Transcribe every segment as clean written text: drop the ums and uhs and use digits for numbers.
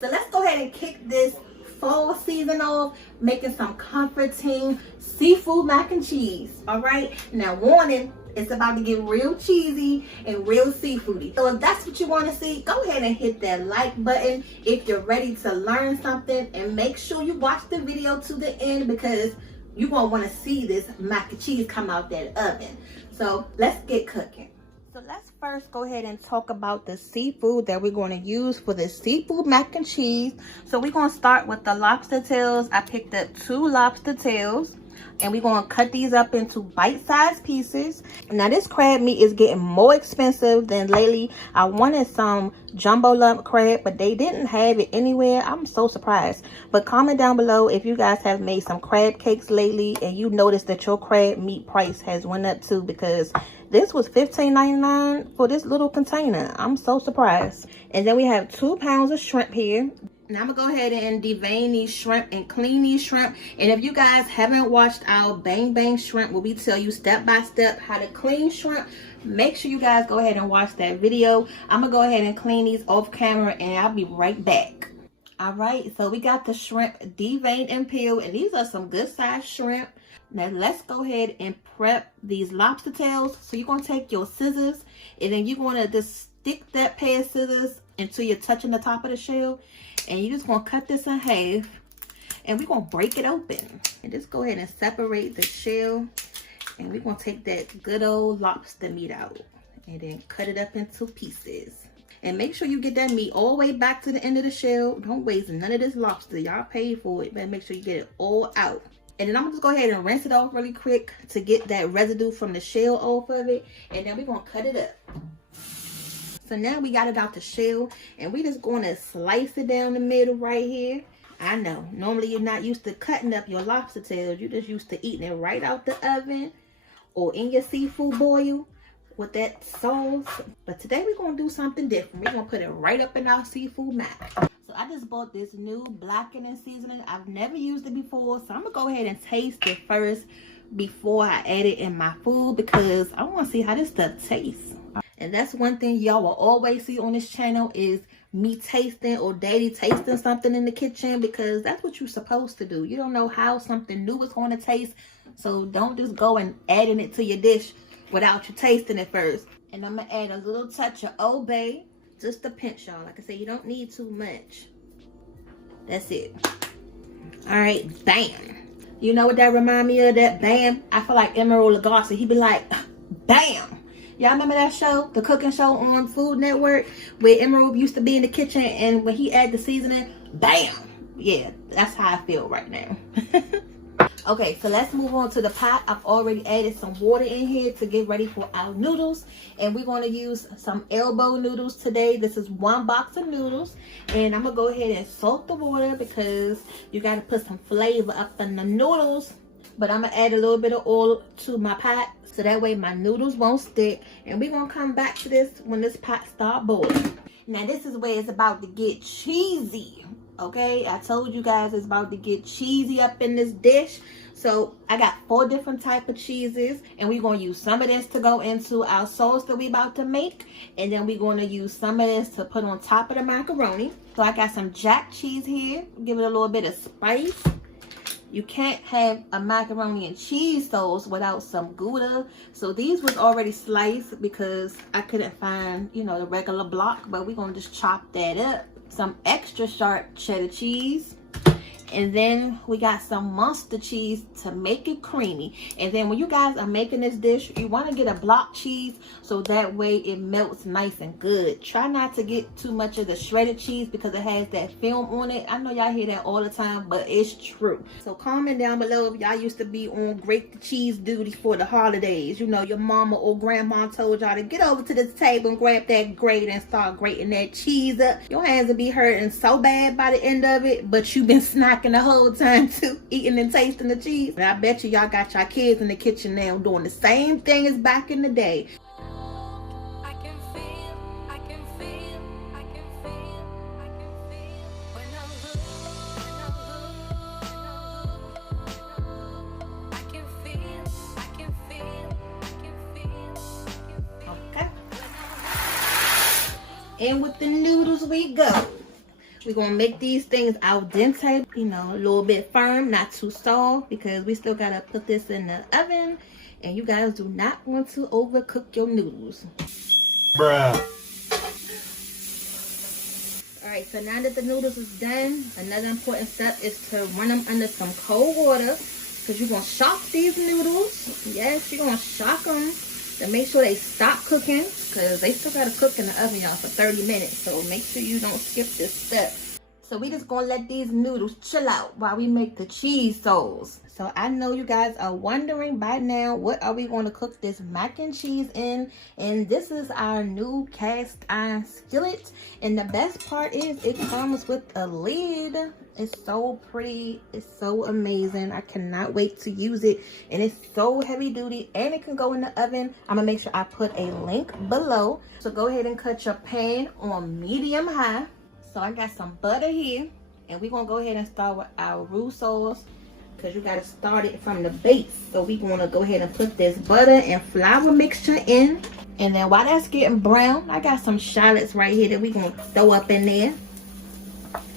So let's go ahead and kick this fall season off, making some comforting seafood mac and cheese. All right, now warning, it's about to get real cheesy and real seafoody. So if that's what you want to see, go ahead and hit that like button if you're ready to learn something, and make sure you watch the video to the end because you're gonna want to see this mac and cheese come out that oven. So let's get cooking. So let's first go ahead and talk about the seafood that we're going to use for the seafood mac and cheese. So we're going to start with the lobster tails. I picked up 2 lobster tails, and we're going to cut these up into bite-sized pieces. Now this crab meat is getting more expensive than lately. I wanted some jumbo lump crab, but they didn't have it anywhere. I'm so surprised. But comment down below if you guys have made some crab cakes lately and you noticed that your crab meat price has went up too, because this was $15.99 for this little container. I'm so surprised. And then we have 2 pounds of shrimp here. Now I'm gonna go ahead and devein these shrimp and clean these shrimp. And if you guys haven't watched our Bang Bang Shrimp, where we tell you step by step how to clean shrimp, make sure you guys go ahead and watch that video. I'm gonna go ahead and clean these off camera, and I'll be right back. All right, so we got the shrimp deveined and peeled, and these are some good sized shrimp. Now let's go ahead and prep these lobster tails. So you're going to take your scissors, and then you're going to just stick that pair of scissors until you're touching the top of the shell. And you're just going to cut this in half, and we're going to break it open. And just go ahead and separate the shell. And we're going to take that good old lobster meat out, and then cut it up into pieces. And make sure you get that meat all the way back to the end of the shell. Don't waste none of this lobster. Y'all paid for it, but make sure you get it all out. And then I'm gonna just go ahead and rinse it off really quick to get that residue from the shell off of it. And then we're gonna cut it up. So now we got it out the shell, and we just gonna slice it down the middle right here. I know, normally you're not used to cutting up your lobster tails. You're just used to eating it right out the oven or in your seafood boil with that sauce. But today we're gonna do something different. We're gonna put it right up in our seafood mac. So I just bought this new blackening seasoning. I've never used it before, so I'm gonna go ahead and taste it first before I add it in my food, because I want to see how this stuff tastes. And that's one thing y'all will always see on this channel, is me tasting or daddy tasting something in the kitchen, because that's what you're supposed to do. You don't know how something new is going to taste, so don't just go and adding it to your dish without you tasting it first. And I'm gonna add a little touch of Old Bay. Just a pinch, y'all. Like I said, you don't need too much. That's it. All right, bam. You know what that remind me of? That bam. I feel like Emerald Lagasse. He be like, bam. Y'all remember that show, the cooking show on Food Network, where Emerald used to be in the kitchen, and when he add the seasoning, bam. Yeah, that's how I feel right now. Okay, so let's move on to the pot. I've already added some water in here to get ready for our noodles. And we're going to use some elbow noodles today. This is 1 box of noodles. And I'm going to go ahead and soak the water, because you got to put some flavor up in the noodles. But I'm going to add a little bit of oil to my pot, so that way my noodles won't stick. And we're going to come back to this when this pot start boiling. Now this is where it's about to get cheesy. Okay, I told you guys it's about to get cheesy up in this dish. So I got 4 different type of cheeses, and we're going to use some of this to go into our sauce that we about to make, and then we're going to use some of this to put on top of the macaroni. So I got some jack cheese here, give it a little bit of spice. You can't have a macaroni and cheese sauce without some Gouda. So these was already sliced because I couldn't find, you know, the regular block, but we're going to just chop that up. Some extra sharp cheddar cheese, and then we got some Munster cheese to make it creamy. And then when you guys are making this dish, you want to get a block cheese, so that way it melts nice and good. Try not to get too much of the shredded cheese, because it has that film on it. I know y'all hear that all the time, but it's true. So comment down below if y'all used to be on grate the cheese duty for the holidays. You know, your mama or grandma told y'all to get over to this table and grab that grate and start grating that cheese up. Your hands will be hurting so bad by the end of it, but you've been snacking the whole time too, eating and tasting the cheese. And I bet you y'all got your kids in the kitchen now doing the same thing as back in the day. Okay. And with the noodles we go. We're gonna make these things al dente, you know, a little bit firm, not too soft, because we still gotta put this in the oven, and you guys do not want to overcook your noodles. Bruh. All right, so now that the noodles is done, another important step is to run them under some cold water, because you're gonna shock these noodles. Yes, you're gonna shock them to make sure they stop cooking, because they still gotta cook in the oven, y'all, for 30 minutes. So make sure you don't skip this step. So we just gonna let these noodles chill out while we make the cheese sauce. So I know you guys are wondering by now, what are we gonna cook this mac and cheese in? And this is our new cast iron skillet. And the best part is it comes with a lid. It's so pretty, it's so amazing. I cannot wait to use it, and it's so heavy duty, and it can go in the oven. I'm gonna make sure I put a link below. So go ahead and cut your pan on medium high. So I got some butter here, and we're gonna go ahead and start with our roux sauce, because you gotta start it from the base. So we're gonna go ahead and put this butter and flour mixture in, and then while that's getting brown, I got some shallots right here that we're gonna throw up in there.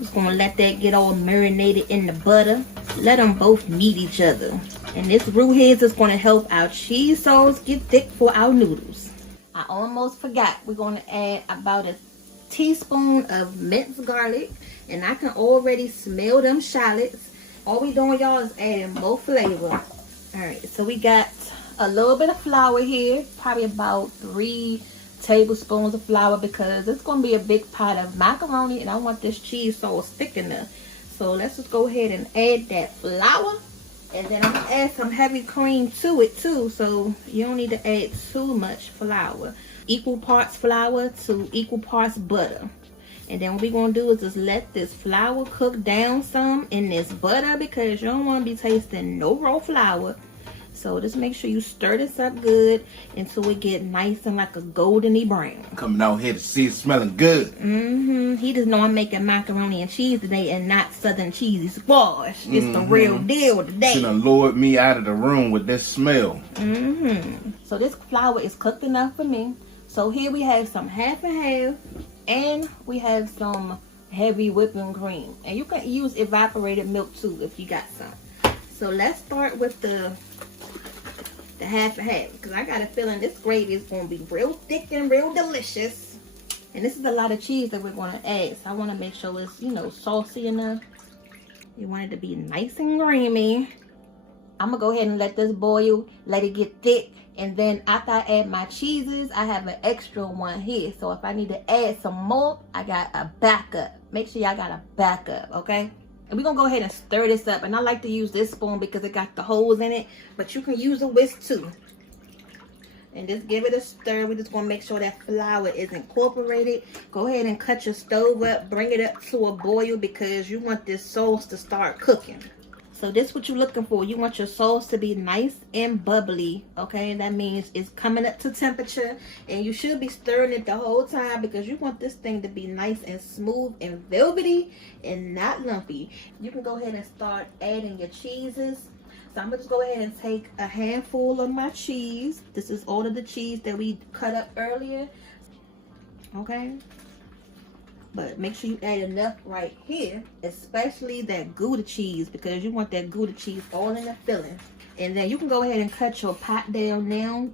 Just gonna let that get all marinated in the butter. Let them both meet each other. And this roux heads is gonna help our cheese sauce get thick for our noodles. I almost forgot, we're gonna add about a teaspoon of minced garlic, and I can already smell them shallots. All we doing, y'all, is adding more flavor. All right, so we got a little bit of flour here, probably about 3 tablespoons of flour, because it's gonna be a big pot of macaroni, and I want this cheese sauce thick enough. So let's just go ahead and add that flour, and then I'm gonna add some heavy cream to it too, so you don't need to add too much flour. Equal parts flour to equal parts butter. And then what we're gonna do is just let this flour cook down some in this butter, because you don't want to be tasting no raw flour. So just make sure you stir this up good until it get nice and like a goldeny brown. Coming out here to see it smelling good. He just know I'm making macaroni and cheese today and not southern cheesy squash. It's the real deal today. She done lured me out of the room with this smell. So this flour is cooked enough for me. So here we have some half and half, and we have some heavy whipping cream. And you can use evaporated milk too if you got some. So let's start with the half and half, because I got a feeling this gravy is going to be real thick and real delicious. And this is a lot of cheese that we're going to add, so I want to make sure it's, you know, saucy enough. You want it to be nice and creamy. I'm going to go ahead and let this boil, let it get thick, and then after I add my cheeses, I have an extra one here. So if I need to add some more, I got a backup. Make sure y'all got a backup, okay? And we're gonna go ahead and stir this up. And I like to use this spoon because it got the holes in it, but you can use a whisk too. And just give it a stir. We're just gonna make sure that flour is incorporated. Go ahead and cut your stove up, bring it up to a boil, because you want this sauce to start cooking. So this is what you're looking for. You want your sauce to be nice and bubbly, okay? That means it's coming up to temperature, and you should be stirring it the whole time, because you want this thing to be nice and smooth and velvety and not lumpy. You can go ahead and start adding your cheeses. So I'm gonna just go ahead and take a handful of my cheese. This is all of the cheese that we cut up earlier, okay? But make sure you add enough right here, especially that Gouda cheese, because you want that Gouda cheese all in the filling. And then you can go ahead and cut your pot down now,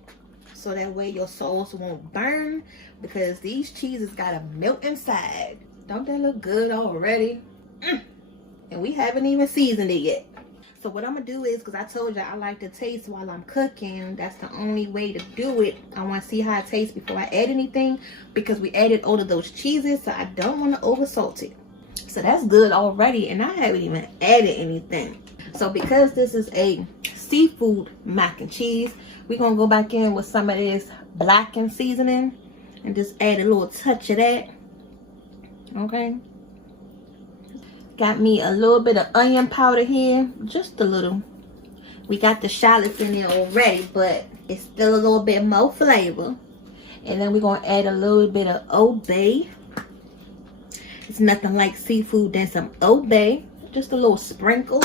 so that way your sauce won't burn, because these cheeses gotta melt inside. Don't that look good already? And we haven't even seasoned it yet. So what I'm gonna do is, because I told you I like to taste while I'm cooking, that's the only way to do it. I want to see how it tastes before I add anything, because we added all of those cheeses, so I don't want to over salt it. So that's good already, and I haven't even added anything. So because this is a seafood mac and cheese, we're gonna go back in with some of this blackened seasoning and just add a little touch of that. Okay. Got me a little bit of onion powder here, just a little. We got the shallots in there already, but it's still a little bit more flavor. And then we're gonna add a little bit of Old Bay. It's nothing like seafood than some Old Bay, just a little sprinkle.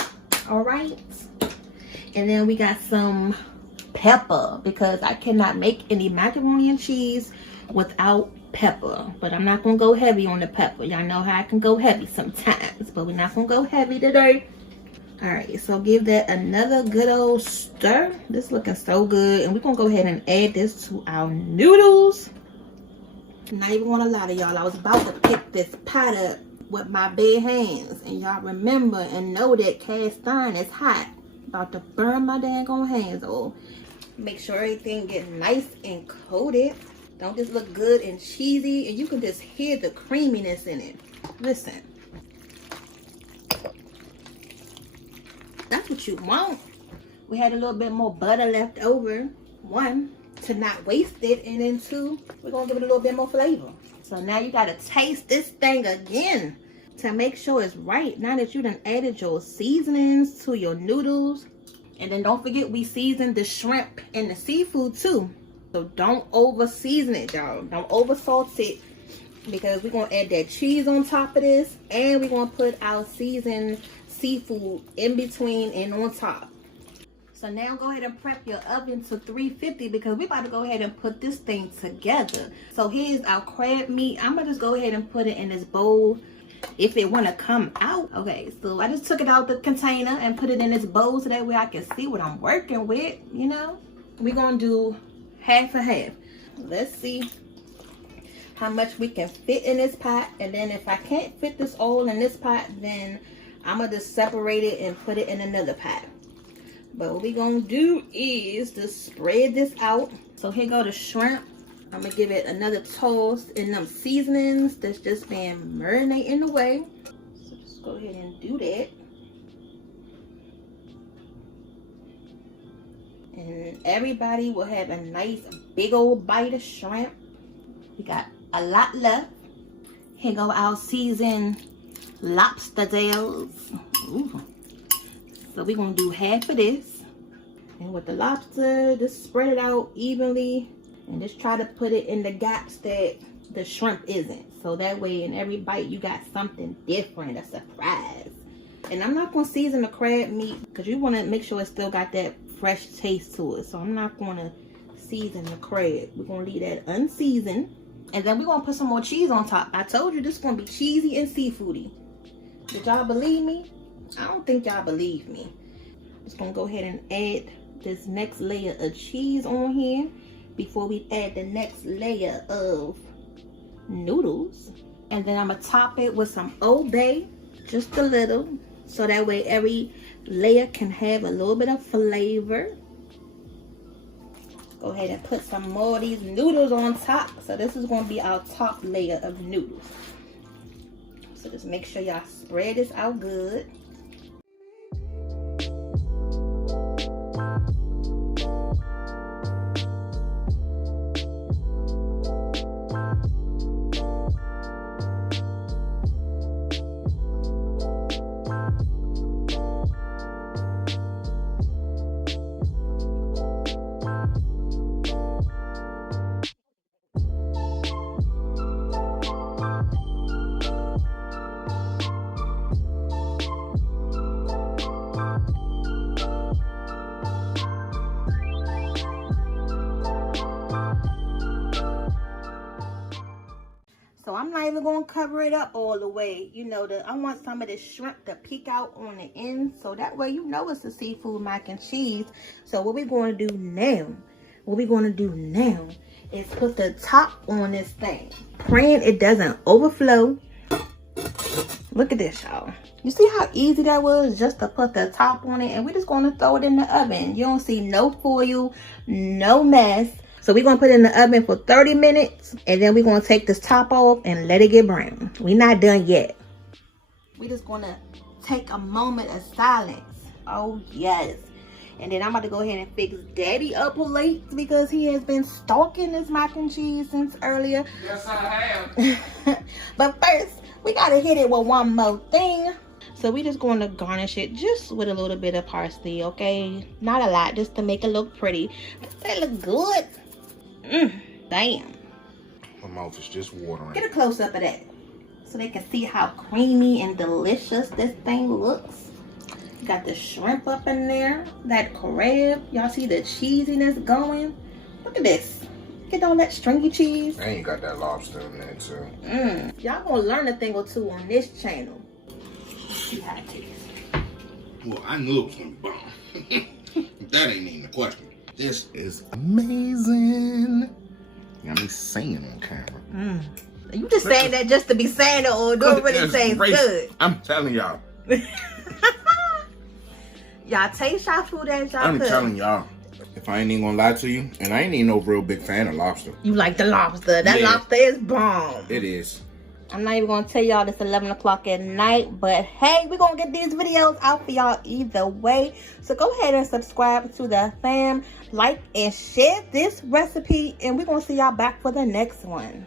All right. And then we got some pepper, because I cannot make any macaroni and cheese without pepper, but I'm not gonna go heavy on the pepper. Y'all know how I can go heavy sometimes, but we're not gonna go heavy today. All right, so give that another good old stir. This looking so good, and we're gonna go ahead and add this to our noodles. Not even gonna lie to y'all, I was about to pick this pot up with my bare hands, and y'all remember and know that cast iron is hot. About to burn my daggone hands off. Make sure everything get nice and coated. Don't just look good and cheesy, and you can just hear the creaminess in it. Listen, that's what you want. We had a little bit more butter left over. One, to not waste it, and then two, we're gonna give it a little bit more flavor. So now you gotta taste this thing again to make sure it's right. Now that you done added your seasonings to your noodles, and then don't forget we seasoned the shrimp and the seafood too. So don't over season it, y'all. Don't over salt it, because we're gonna add that cheese on top of this, and we're gonna put our seasoned seafood in between and on top. So now go ahead and prep your oven to 350, because we're about to go ahead and put this thing together. So here's our crab meat. I'm gonna just go ahead and put it in this bowl if it want to come out. Okay, so I just took it out the container and put it in this bowl so that way I can see what I'm working with. You know, we're gonna do half and half. Let's see how much we can fit in this pot, and then if I can't fit this all in this pot, then I'm gonna just separate it and put it in another pot. But what we're gonna do is just spread this out. So here go the shrimp. I'm gonna give it another toss in them seasonings that's just been marinating away. So just go ahead and do that. And everybody will have a nice big old bite of shrimp. We got a lot left. Here go our seasoned lobster tails. Ooh. So we're gonna do half of this, and with the lobster, just spread it out evenly, and just try to put it in the gaps that the shrimp isn't, so that way in every bite you got something different, a surprise. And I'm not gonna season the crab meat because you want to make sure it still got that fresh taste to it, so I'm not gonna season the crab. We're gonna leave that unseasoned, and then we're gonna put some more cheese on top. I told you this is gonna be cheesy and seafoody. Did y'all believe me? I don't think y'all believe me. Just gonna go ahead and add this next layer of cheese on here before we add the next layer of noodles. And then I'm gonna top it with some Old Bay, just a little, so that way every layer can have a little bit of flavor. Go ahead and put some more of these noodles on top. So this is gonna be our top layer of noodles. So just make sure y'all spread this out good. So I'm not even gonna cover it up all the way. You know, I want some of the shrimp to peek out on the end, so that way you know it's a seafood mac and cheese. So what we're gonna do now, is put the top on this thing, praying it doesn't overflow. Look at this, y'all. You see how easy that was just to put the top on it? And we're just gonna throw it in the oven. You don't see no foil, no mess. So we're gonna put it in the oven for 30 minutes, and then we're gonna take this top off and let it get brown. We're not done yet. We're just gonna take a moment of silence. Oh yes. And then I'm about to go ahead and fix Daddy up late because he has been stalking this mac and cheese since earlier. Yes, I have. But first, we gotta hit it with one more thing. So we just going to garnish it just with a little bit of parsley, okay? Not a lot, just to make it look pretty. Does that look good? Damn. My mouth is just watering. Get a close-up of that so they can see how creamy and delicious this thing looks. You got the shrimp up in there, that crab. Y'all see the cheesiness going? Look at this. Get all that stringy cheese. I ain't got that lobster in there too. Y'all gonna learn a thing or two on this channel. See how it tastes. Well, I knew it was gonna be bomb. That ain't even a question. This is amazing. Got me singing on camera. You just saying that just to be saying it, or do it really taste good? I'm telling y'all. Y'all taste y'all food as y'all I'm could. telling y'all. If I ain't even gonna lie to you, and I ain't even no real big fan of lobster. You like the lobster. That Yeah. lobster is bomb. It is. I'm not even gonna tell y'all it's 11 o'clock at night, but hey, we're gonna get these videos out for y'all either way. So go ahead and subscribe to the fam, like and share this recipe, and we're gonna see y'all back for the next one.